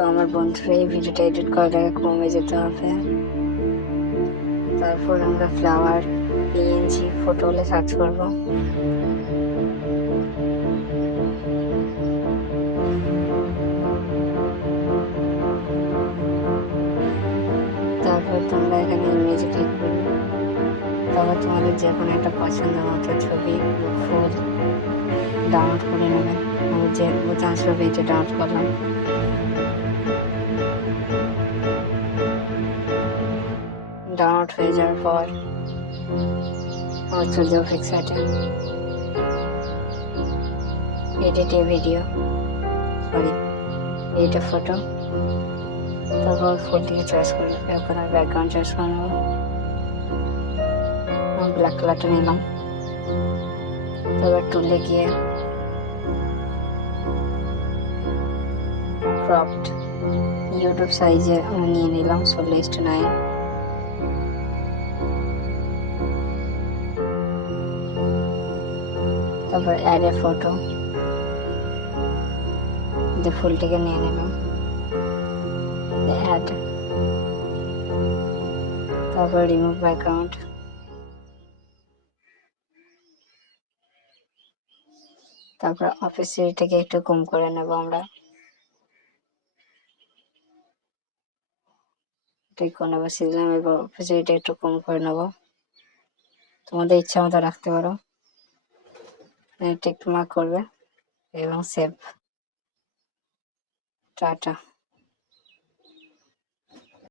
তো আমার বন্ধুরা এই ভিডিওটা এডিট করার আগে কমে যেতে হবে। তারপর আমরা ফ্লাওয়ার পিএনজি ফটো হলে সার্চ করবো। তারপর তোমরা এখানে ইমেজে ক্লিক করবে। তারপর তোমাদের যে কোনো একটা পছন্দ মতো ছবি ফুল ডাউনলোড করে নেবে। আমি যে বোতাম ছবি এটা ডাউনলোড করলাম। ডাউনলোড হয়ে যাওয়ার পর আমার চলে যাবো পিক্সার্টে, এডিট এ ভিডিও, সরি এডিট এ ফটো। তারপর ফুলটিকে চয়েস করে নেবে। এখন আমি ব্যাকগ্রাউন্ড চয়েস করে নেবো। ব্ল্যাক কালারটা নিলাম। তারপর টুলে গিয়ে ক্রপড ইউটিউব সাইজে আমি নিয়ে নিলাম 16:9। তারপর অ্যাড এ ফটো ফুলটিকে নিয়ে নিলাম, অ্যাড। তারপর রিমুভ ব্যাকগ্রাউন্ড। তারপর অপেসিটিকে একটু কম করে নেব আমরা, ঠিক করে নেবো। সিজনাল এবং অপেসিটিটা একটু কম করে নেব, তোমাদের ইচ্ছা মতো রাখতে পারো। টিক মার্ক করবে এবং সেভ। টাটা।